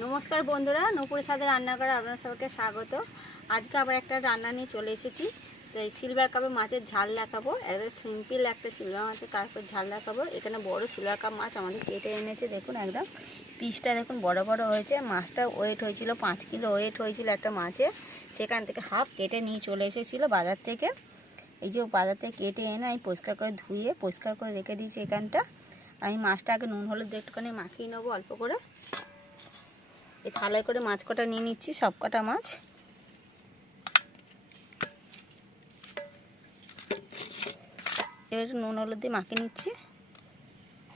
নমস্কার বন্ধুরা নূপুরের সাথে রান্না করে আপনার সবাইকে স্বাগত। আজকে আবার একটা রান্না নিয়ে চলে এসেছি। এই সিলভার কাপে মাছের ঝাল দেখাবো। একদম সিম্পল একটা সিলভার মাছের কাপের ঝাল দেখাবো। এখানে বড় সিলভার কাপ মাছ আমাদের কেটে এনেছে, দেখুন একদম। পিসটা দেখুন বড় বড় হয়েছে। মাছটা ওয়েট হয়েছিল, পাঁচ কিলো ওয়েট হয়েছিল একটা মাছে সেখান থেকে হাফ কেটে নিয়ে চলে এসেছিল বাজার থেকে। এই যে বাজার থেকে কেটে এনে আমি পরিষ্কার করে ধুয়ে, পরিষ্কার করে রেখে দিয়েছি এখানটা। আমি মাছটা আগে নুন, হলুদ একটুখানি মাখিয়ে নেব অল্প করে। এই থালায় করে মাছ কটা নিয়ে নিচ্ছি, সব কটা মাছ। এবার নুন, হলুদ দিয়ে মাখিয়ে নিচ্ছি।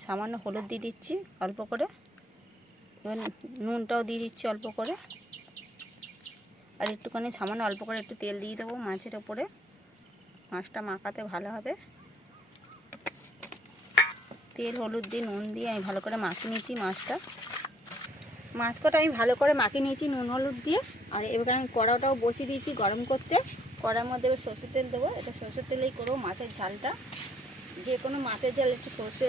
সামান্য হলুদ দিয়ে দিচ্ছি অল্প করে। এবার নুনটাও দিয়ে দিচ্ছি অল্প করে। আর একটুখানি সামান্য অল্প করে একটু তেল দিয়ে দেবো মাছের ওপরে। মাছটা মাখাতে ভালো হবে। তেল, হলুদ দিয়ে নুন দিয়ে আমি ভালো করে মাখিয়ে নিচ্ছি মাছটা। মাছ কটা আমি ভালো করে মাখিয়ে নিয়েছি নুন, হলুদ দিয়ে। আর এবার আমি কড়াটাও বসিয়ে দিয়েছি গরম করতে। কড়ার মধ্যে এবার সর্ষের তেল দেবো। এটা সর্ষের তেলেই করব মাছের ঝালটা। যে কোনো মাছের ঝাল একটু সর্ষে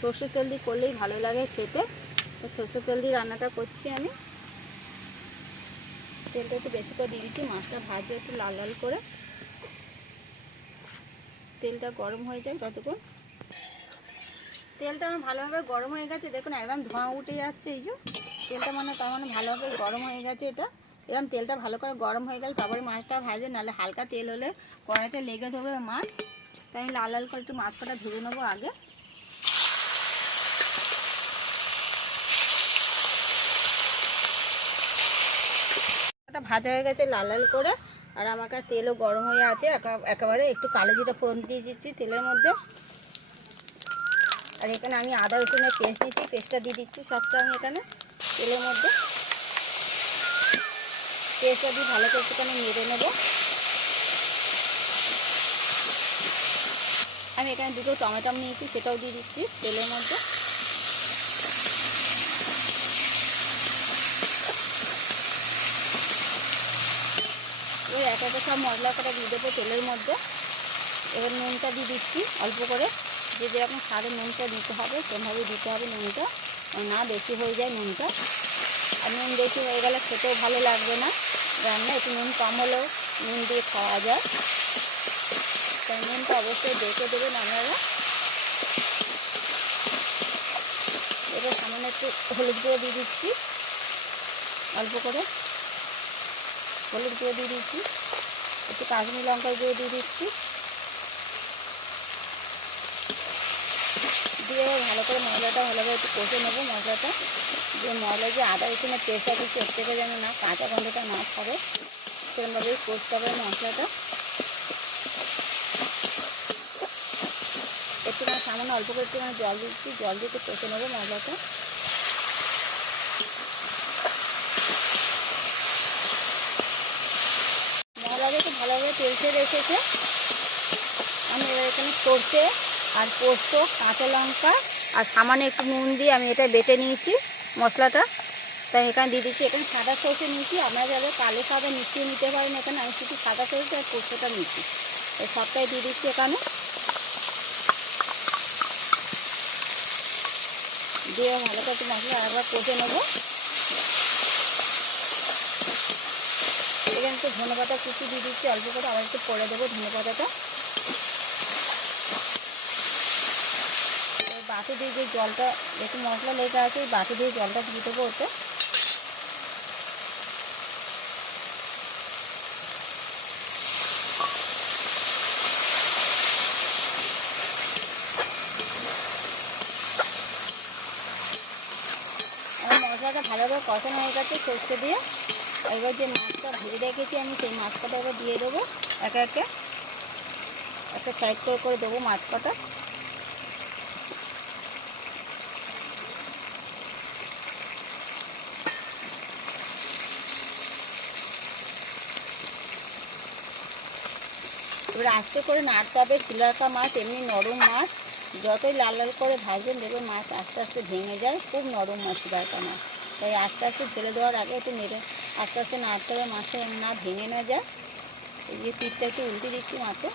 সর্ষের তেল দিয়ে করলেই ভালো লাগে খেতে। তো সর্ষের তেল দিয়ে রান্নাটা করছি আমি। তেলটা একটু বেশি করে দিয়ে দিচ্ছি, মাছটা ভাজবে একটু লাল লাল করে। তেলটা গরম হয়ে যায় ততক্ষণ তেলটা আমার ভালোভাবে গরম হয়ে গেছে। দেখুন, একদম ধোঁয়া উঠে যাচ্ছে এই যে। তেলটা মানে তার মানে ভালোভাবে গরম হয়ে গেছে এটা। এরকম তেলটা ভালো করে গরম হয়ে গেলে তারপরে মাছটা ভাজবে নাহলে হালকা তেল হলে কড়াইতে লেগে ধরবে মাছ। তাই আমি লাল লাল করে একটু মাছ কটা ভেজে নেব আগে। ভাজা হয়ে গেছে লাল লাল করে। আর আমার কাছে তেলও গরম হয়ে আছে। একা- একেবারে একটু কালো জিরা ফোড়ন দিয়ে দিচ্ছি তেলের মধ্যে। আর এখানে আমি আদা রসুনের পেস্ট দিচ্ছি পেস্টটা দিয়ে দিচ্ছি সবটা আমি এখানে তেলের মধ্যে। পেস্টটা দিয়ে ভালো করে একটুখানি নেড়ে নেব। আমি এখানে দুটো টমেটো নিয়েছি, সেটাও দিয়ে দিচ্ছি তেলের মধ্যে। এবার এক একে সব মশলা করে দিয়ে দেবো তেলের মধ্যে। এবার নুনটা দিয়ে দিচ্ছি অল্প করে। যে যেরকম স্বাদের নুনটা দিতে হবে, সেভাবে দিতে হবে নুনটা। না বেশি হয়ে যায় নুনটা। আর নুন বেশি হয়ে গেলে খেতেও ভালো লাগবে না। রান্না একটু নুন কম হলেও নুন দিয়ে খাওয়া যায়। তাই নুনটা অবশ্যই দেখে দেবেন আপনারা। এবার সামান্য একটু হলুদ গুঁড়ো দিয়ে দিচ্ছি। অল্প করে। হলুদ গুঁড়ো দিয়ে দিচ্ছি। একটু কাশ্মীর লঙ্কার গুঁড়ো দিয়ে দিচ্ছি। দিয়ে ভালো করে মশলাটা ভালোভাবে একটু কষে নেব মশলাটা। যে মশলা যে আদা রসুনের পেস্টটা দিচ্ছি এর থেকে যেন না কাঁচা গন্ধটা না থাকে সেরকমভাবেই কষতে হবে মশলাটা। একটু না সামান্য অল্প করে একটু জল দিচ্ছি, জল দিয়ে একটু কষে নেব মশলাটা। মশলাটা একটু ভালোভাবে তেল ছেড়ে এসেছে। আমি এবার এখানে সর্ষে আর পোস্ত, কাঁচা লঙ্কা আর সামান্য একটু নুন দিয়ে আমি এটা বেটে নিয়েছি মশলাটা। তাই এখানে দিয়ে দিচ্ছি, এখানে সাদা সর্ষে নিয়েছি। আপনারা যাবে কালো সাদা মিশিয়ে নিতে পারেন এখানে, আমি শুধু সাদা সর্ষে আর পোস্তটা নিচ্ছি এই সবটাই দিয়ে দিচ্ছি এখানে। দিয়ে ভালো করে মশলা আরেকবার কষে নেব। এখানে একটু ধনে পাতা কুচি দিয়ে দিচ্ছি, অল্প করে আবার একটু পরে দেবো ধনে পাতাটা এই বাটি দিয়ে যে জলটা, একটু মশলা লেগে আছে, এই বাটি দিয়ে জলটা দিয়ে দেবো ওতে। মশলাটা ভালোভাবে কষানো হয়ে গেছে সর্ষে দিয়ে। এবার যে মাছটা ভেজে রেখেছি আমি, সেই মাছ কটা এবার দিয়ে দেবো একে একে। একটা সাইড করে করে দেবো মাছ কটা। এবার আস্তে করে নাড়তে হবে। সিলারকা মাছ এমনি নরম মাছ। যতই লাল লাল করে ভাজবেন, দেখবেন মাছ আস্তে আস্তে ভেঙে যায়। খুব নরম মাছ সিলারকা মাছ। তাই আস্তে আস্তে ছেড়ে দেওয়ার আগে একটু নেড়ে, আস্তে আস্তে নাড়তে হবে মাছটা না ভেঙে না যায়। এই যে পিঠটা একটু উল্টে দিচ্ছি মাছে।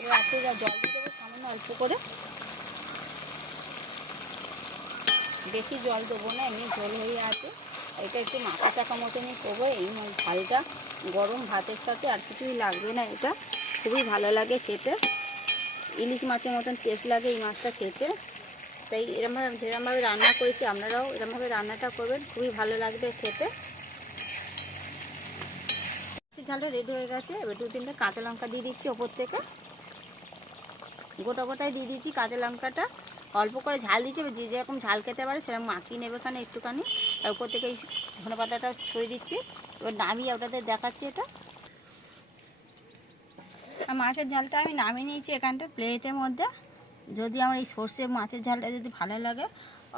এবার একটু জল দিয়ে দেবো সামান্য অল্প করে। বেশি জল দেবো না, এমনি জল হয়ে আছে। এটা একটু মাখা চাকা মতনই করব, এই ঝালটা গরম ভাতের সাথে আর কিছুই লাগবে না এটা। খুবই ভালো লাগে খেতে। ইলিশ মাছের মতন টেস্ট লাগে এই মাছটা খেতে। তাই এরমভাবে যেরমভাবে রান্না করেছি, আপনারাও এরমভাবে রান্নাটা করবেন। খুবই ভালো লাগবে খেতে। ঝালটা রেডি হয়ে গেছে। এবার দু তিনটে কাঁচা লঙ্কা দিয়ে দিচ্ছি ওপর থেকে। গোটা গোটায় দিয়ে দিচ্ছি কাঁচা লঙ্কাটা। অল্প করে ঝাল এবার যে যেরকম ঝাল খেতে পারে সেরকম মাখিয়ে নেবে এখানে একটুখানি। আর উপর থেকে এই ধনে পাতাটা ছড়িয়ে দিচ্ছি। এবার নামিয়ে ওটাতে দেখাচ্ছি এটা। আর মাছের ঝালটা আমি নামিয়ে নিয়েছি এখানটা প্লেটের মধ্যে। যদি আমার এই সর্ষে মাছের ঝালটা যদি ভালো লাগে,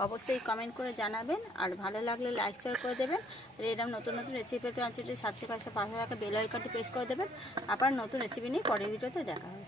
অবশ্যই কমেন্ট করে জানাবেন। আর ভালো লাগলে লাইক শেয়ার করে দেবেন। আর এরকম নতুন নতুন রেসিপি পেতে চ্যানেলটি সাবস্ক্রাইব পাশে থাকা বেল আইকনটি প্রেস করে দেবেন। আবার নতুন রেসিপি নিয়ে পরের ভিডিওতে দেখা হবে।